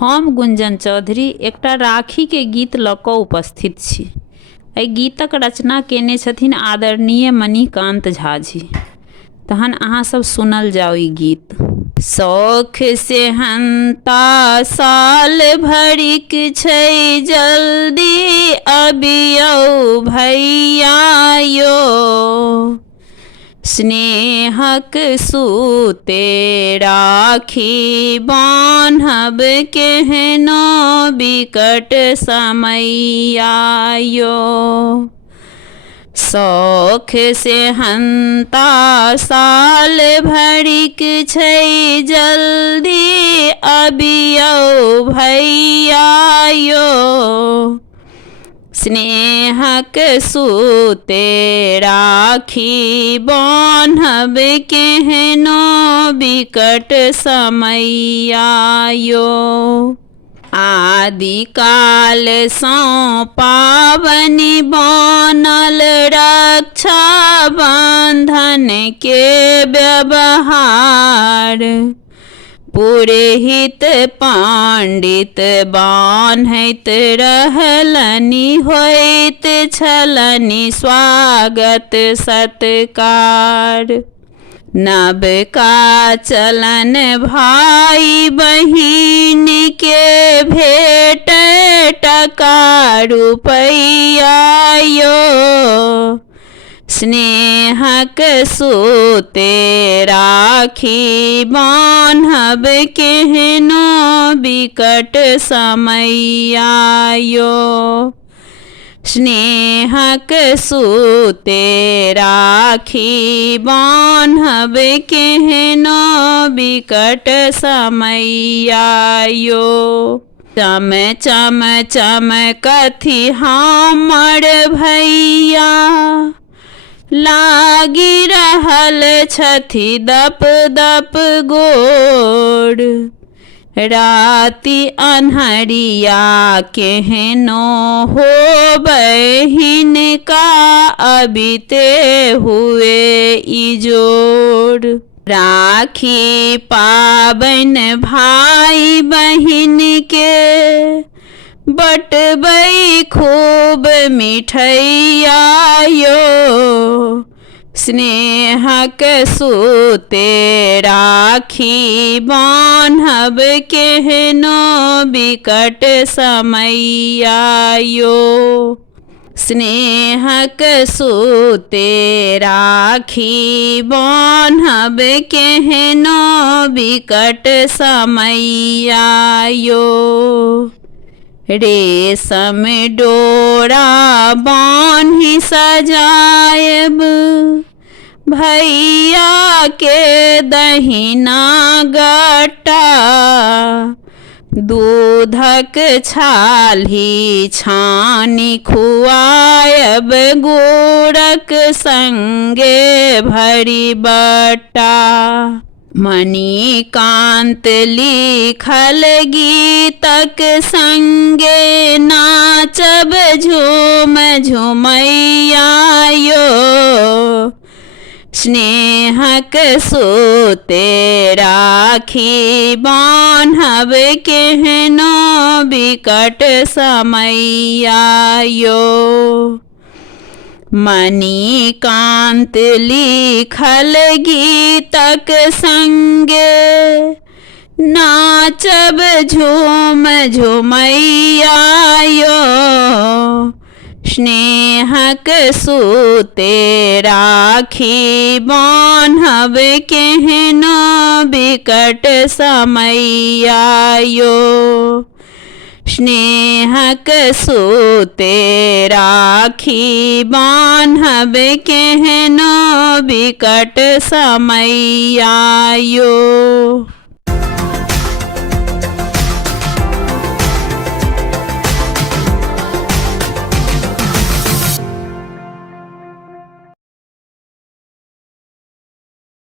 हम गुंजन चौधरी एकटा राखी के गीत लऽ कऽ उपस्थित छी। एहि गीतक रचना केने छथिन आदरणीय मणिकांत झा जी। तहन अहाँ सब सुनल जाओ ई गीत। शौख से हंता साल भरिक छै, जल्दी अबियौ भैया यो। स्नेहक सूते राखी बान्हब, केहनो बिकट समैया यो। शौख से हंता साल भरिक छै, जल्दी अबियौ भैया यो। स्नेहक सूते राखी बान्हब, केहनो बिकट समैया यो। आदिकाल सँ पावनि बनल, रक्षा बंधन के व्यवहार। पुरोहित पंडित बान्हैत रहलनि, होइत छलनि स्वागत सत्कार। नवका चलन भाई बहिन के भेट, टका रुपैया यो। स्नेहक सूते राखी बान्हब, केहनो बिकट समैया यो। स्नेहक सूते राखी बान्हब, केहनो बिकट समैया यो। चम चम चमकथि हमर भैया, लागी रहल छथि दप दप गोर। राति अन्हरिया केहनो होबै, हिनका अबिते हुए इजोर। राखी पाबनि भाई बहिन के, बटबै खूब मिठैया यो। स्नेहक सूते राखी बान्हब, केहनो बिकट समैया यो। स्नेहक सूते राखी बान्हब, केहनो बिकट समैया यो। रेशम डोरा बान्हि सजायब, भैया के दहिना गट्टा। दूधक छाली छानी खुआयब, गुड़क संगे भरी बट्टा। मणिकांत लिखल गीतक संगे, नाचब झूम झुमैया यो। स्नेहक सूते राखी बान्हब, केहनो बिकट समैया यो। मणिकांत लिखल गीतक संगे, नाचब झूम झुमैया यो। स्नेहक सूते राखी बान्हब, केहनो बिकट समैया यो। स्नेहक सूते राखी बान्हब, केहनो बिकट समैया यो।